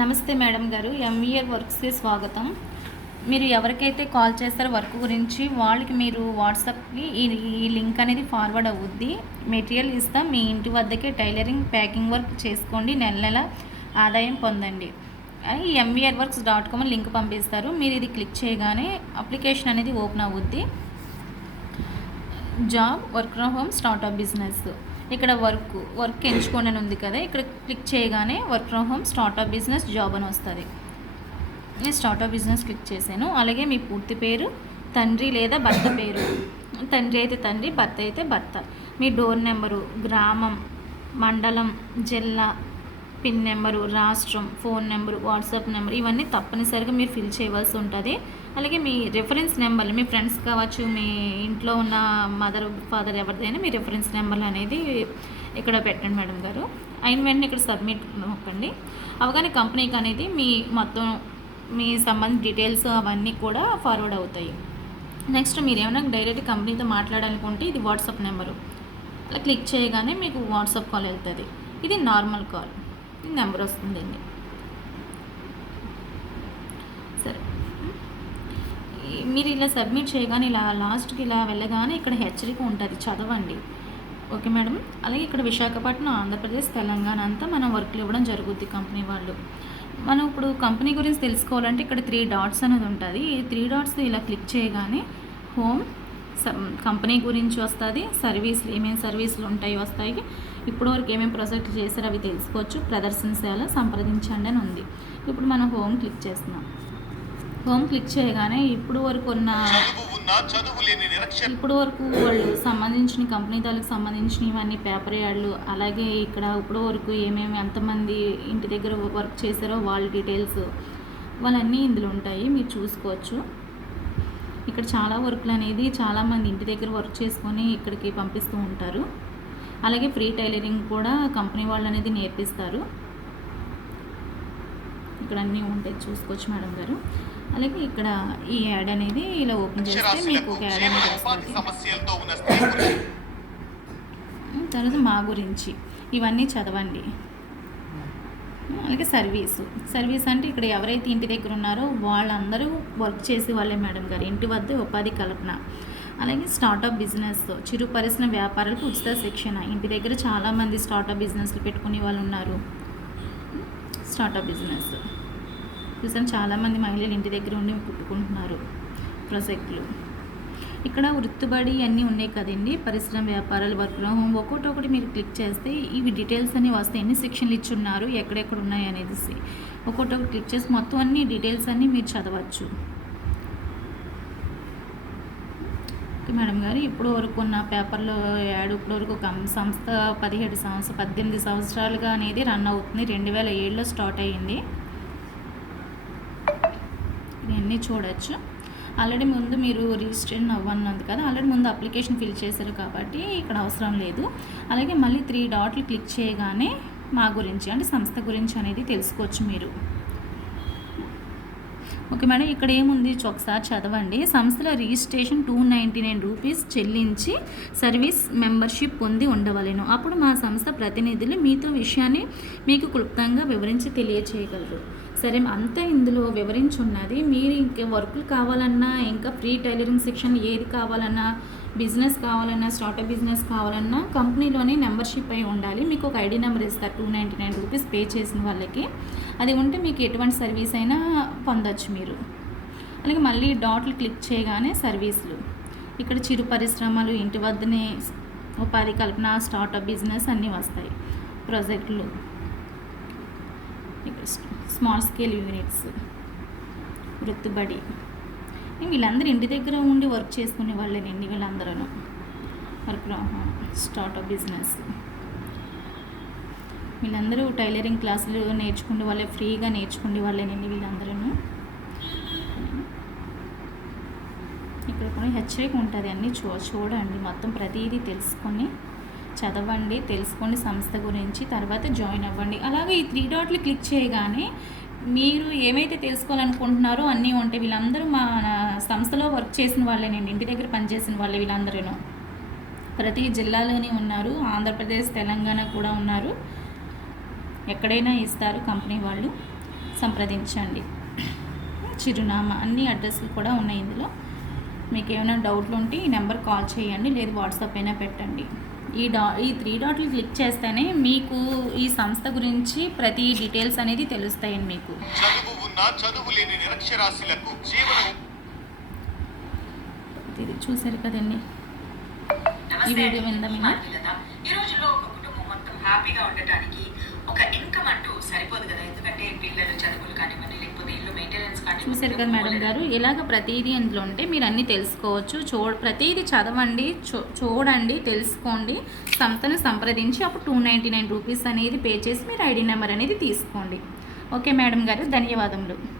నమస్తే మేడం గారు ఎంవీఏ వర్క్స్కి స్వాగతం. మీరు ఎవరికైతే కాల్ చేస్తారో వర్క్ గురించి వాళ్ళకి మీరు వాట్సాప్కి ఈ ఈ లింక్ అనేది ఫార్వర్డ్ అవుద్ది. మెటీరియల్ ఇస్తాం మీ ఇంటి వద్దకే టైలరింగ్ ప్యాకింగ్ వర్క్ చేసుకోండి నెల నెల ఆదాయం పొందండి. అని MVR works dot com link పంపిస్తారు. మీరు ఇది క్లిక్ చేయగానే అప్లికేషన్ అనేది ఓపెన్ అవుద్ది. Job work from home startup business. ఇక్కడ వర్క్ వర్క్ ఎంచుకోండి అని ఉంది కదా ఇక్కడ క్లిక్ చేయగానే work from home startup business job అని వస్తుంది. నేను స్టార్ట్అప్ బిజినెస్ క్లిక్ చేశాను. అలాగే మీ పూర్తి పేరు తండ్రి లేదా భర్త పేరు. తండ్రి అయితే తండ్రి భర్త అయితే భర్త. మీ డోర్ నెంబరు గ్రామం మండలం జిల్లా పిన్ నెంబరు రాష్ట్రం ఫోన్ నెంబరు వాట్సాప్ నెంబర్ ఇవన్నీ తప్పనిసరిగా మీరు ఫిల్ చేయవలసి ఉంటుంది. అలాగే మీ రిఫరెన్స్ నెంబర్లు మీ ఫ్రెండ్స్ కావచ్చు మీ ఇంట్లో ఉన్న మదర్ ఫాదర్ ఎవరిదైనా మీ రిఫరెన్స్ నెంబర్లు అనేది ఇక్కడ పెట్టండి మేడం గారు. అయిన వెంటనే ఇక్కడ సబ్మిట్ నొక్కండి. అవగానే కంపెనీకి అనేది మీ మొత్తం మీ సంబంధ డీటెయిల్స్ అవన్నీ కూడా ఫార్వర్డ్ అవుతాయి. నెక్స్ట్ మీరు ఏమైనా డైరెక్ట్ కంపెనీతో మాట్లాడాలనుకుంటే ఇది వాట్సాప్ నెంబరు అలా క్లిక్ చేయగానే మీకు వాట్సాప్ కాల్ వెళ్తుంది. ఇది నార్మల్ కాల్ ఈ నెంబర్ వస్తుందండి సరే ఈ- మీరు ఇలా సబ్మిట్ చేయగానే ఇలా లాస్ట్కి ఇలా వెళ్ళగానే ఇక్కడ హెచ్చరిక ఉంటుంది చదవండి. Okay madam? అలాగే ఇక్కడ విశాఖపట్నం ఆంధ్రప్రదేశ్ తెలంగాణ అంతా మనం వర్క్లు ఇవ్వడం జరుగుద్ది కంపెనీ వాళ్ళు. మనం ఇప్పుడు కంపెనీ గురించి తెలుసుకోవాలంటే ఇక్కడ త్రీ డాట్స్ అనేది ఉంటుంది. ఈ త్రీ డాట్స్ ఇలా క్లిక్ చేయగానే హోమ్ కంపెనీ గురించి వస్తుంది సర్వీసులు ఏమేమి సర్వీసులు ఉంటాయి వస్తాయి. ఇప్పటివరకు ఏమేమి ప్రాజెక్టులు చేశారో అవి తెలుసుకోవచ్చు. ప్రదర్శనశాల సంప్రదించండి అని ఉంది. ఇప్పుడు మనం హోమ్ క్లిక్ చేస్తున్నాం. హోమ్ క్లిక్ చేయగానే ఇప్పుడు వరకు ఉన్న ఇప్పుడు వరకు వాళ్ళు సంబంధించిన కంపెనీ తాలకు సంబంధించిన ఇవన్నీ పేపర్ యాడ్లు అలాగే ఇక్కడ ఇప్పుడు వరకు ఏమేమి ఎంతమంది ఇంటి దగ్గర వర్క్ చేశారో వాళ్ళ డీటెయిల్స్ వాళ్ళన్నీ ఇందులో ఉంటాయి మీరు చూసుకోవచ్చు. ఇక్కడ చాలా వర్క్లు అనేది చాలామంది ఇంటి దగ్గర వర్క్ చేసుకొని ఇక్కడికి పంపిస్తూ ఉంటారు. అలాగే ఫ్రీ టైలరింగ్ కూడా కంపెనీ వాళ్ళు అనేది నేర్పిస్తారు. ఇక్కడ అన్నీ ఉంటాయి చూసుకోవచ్చు మేడం గారు. అలాగే ఇక్కడ ఈ యాడ్ అనేది ఇలా ఓపెన్ చేస్తే మీకు ఒక యాడ్ అనేది వస్తుంది. తర్వాత మా గురించి. ఇవన్నీ చదవండి. అలాగే సర్వీసు. సర్వీస్ అంటే ఇక్కడ ఎవరైతే ఇంటి దగ్గర ఉన్నారో వాళ్ళందరూ వర్క్ చేసే వాళ్ళే మేడం గారు. ఇంటి వద్ద ఉపాధి కల్పన. అలాగే స్టార్టప్ బిజినెస్. చిరు పరిశ్రమ వ్యాపారాలకు ఉచిత శిక్షణ. ఇంటి దగ్గర చాలామంది స్టార్టప్ బిజినెస్లు పెట్టుకునే వాళ్ళు ఉన్నారు. Startup business. చూసాను చాలామంది మహిళలు ఇంటి దగ్గర ఉండి కుట్టుకుంటున్నారు ప్రాజెక్టులు ఇక్కడ వృత్తుబడి అన్నీ ఉన్నాయి కదండి. పరిశ్రమ వ్యాపారాలు వర్క్ ఫ్రమ్ హోమ్ ఒక్కొక్కటి ఒకటి మీరు క్లిక్ చేస్తే ఇవి డీటెయిల్స్ అన్నీ వస్తాయి. ఎన్ని సెక్షన్లు ఇచ్చున్నారు ఎక్కడెక్కడ ఉన్నాయి అనేది ఒక్కొక్కటి ఒకటి క్లిక్ చేసి మొత్తం అన్ని డీటెయిల్స్ అన్నీ మీరు చదవచ్చు. ఓకే మేడం గారు ఇప్పుడు వరకు ఉన్న పేపర్లో యాడ్ ఇప్పుడు వరకు ఒక సంస్థ పదిహేడు సంవత్సరం పద్దెనిమిది సంవత్సరాలుగా అనేది రన్ అవుతుంది. రెండు వేల ఏడులో స్టార్ట్ అయ్యింది. ఇవన్నీ చూడొచ్చు. ఆల్రెడీ ముందు మీరు రిజిస్ట్రేషన్ అవ్వన్నది కదా ఆల్రెడీ ముందు అప్లికేషన్ ఫిల్ చేశారు కాబట్టి ఇక్కడ అవసరం లేదు. అలాగే మళ్ళీ త్రీ డాట్లు క్లిక్ చేయగానే మా గురించి అంటే సంస్థ గురించి అనేది తెలుసుకోవచ్చు మీరు. ఓకే మేడం ఇక్కడ ఏముంది? ఒకసారి చదవండి. సంస్థల registration two ninety nine rupees చెల్లించి సర్వీస్ మెంబర్షిప్ పొంది ఉండవలెను. అప్పుడు మా సంస్థ ప్రతినిధులు మీతో విషయాన్ని మీకు క్లుప్తంగా వివరించి తెలియచేయగలరు. సరే అంతా ఇందులో వివరించి ఉన్నది మీరు ఇంకా వర్కులు కావాలన్నా ఇంకా ఫ్రీ టైలరింగ్ సెక్షన్ ఏది కావాలన్నా బిజినెస్ కావాలన్నా స్టార్టప్ బిజినెస్ కావాలన్నా కంపెనీలోనే మెంబర్షిప్ అయి ఉండాలి. మీకు ఒక ఐడి నెంబర్ ఇస్తారు two ninety nine rupees pay చేసిన వాళ్ళకి. అది ఉంటే మీకు ఎటువంటి సర్వీస్ అయినా పొందొచ్చు మీరు. అలాగే మళ్ళీ డాట్లు క్లిక్ చేయగానే సర్వీసులు. ఇక్కడ చిరు పరిశ్రమలు ఇంటి వద్దనే ఉపాధి కల్పన స్టార్టప్ బిజినెస్ అన్నీ వస్తాయి. ప్రాజెక్టులు. స్మాల్ స్కేల్ యూనిట్స్ వృత్తిబడి. వీళ్ళందరూ ఇంటి దగ్గర ఉండి వర్క్ చేసుకునే వాళ్ళేనండి వీళ్ళందరూ వర్క్ ఫ్రమ్ హోమ్ బిజినెస్ వీళ్ళందరూ టైలరింగ్ క్లాసులు నేర్చుకునే వాళ్ళే ఫ్రీగా నేర్చుకునే వాళ్ళేనండి వీళ్ళందరూ ఇక్కడ కొన్ని హెచ్చరిక ఉంటుంది అన్నీ చూ చూడండి మొత్తం ప్రతిదీ తెలుసుకొని చదవండి తెలుసుకోండి సంస్థ గురించి తర్వాత జాయిన్ అవ్వండి. అలాగే ఈ త్రీ డాట్లు క్లిక్ చేయగానే మీరు ఏమైతే తెలుసుకోవాలనుకుంటున్నారో అన్నీ ఉంటాయి. వీళ్ళందరూ మా సంస్థలో వర్క్ చేసిన వాళ్ళేనండి ఇంటి దగ్గర పనిచేసిన వాళ్ళే వీళ్ళందరూ ప్రతి జిల్లాలోనే ఉన్నారు. ఆంధ్రప్రదేశ్ తెలంగాణ కూడా ఉన్నారు. ఎక్కడైనా ఇస్తారు కంపెనీ వాళ్ళు. సంప్రదించండి. చిరునామా అన్ని అడ్రస్లు కూడా ఉన్నాయి ఇందులో. మీకు ఏమైనా డౌట్లు ఉంటే ఈ నెంబర్ కాల్ చేయండి. లేదు వాట్సాప్ అయినా పెట్టండి. ఈ డా ఈ త్రీ డాట్లు క్లిక్ చేస్తేనే మీకు ఈ సంస్థ గురించి ప్రతి డీటెయిల్స్ అనేది తెలుస్తాయండి మీకు. చదువు ఉన్న చదువు లేని నిరక్షరాస్యులకు జీవనం ఇది చూసారు కదండి. ఈ వీడియో విందాం? ఈ రోజుల్లో మెయింటెనెన్స్ చూసారు కదా మేడం గారు ఇలాగ ప్రతిదీ ఇందులో ఉంటే మీరు అన్నీ తెలుసుకోవచ్చు. చూ ప్రతిదీ చదవండి చూ- చూడండి తెలుసుకోండి. సంస్థను సంప్రదించి అప్పుడు టూ నైంటీ నైన్ రూపీస్ అనేది పే చేసి మీరు ఐడి నెంబర్ అనేది తీసుకోండి. ఓకే మేడం గారు ధన్యవాదములు.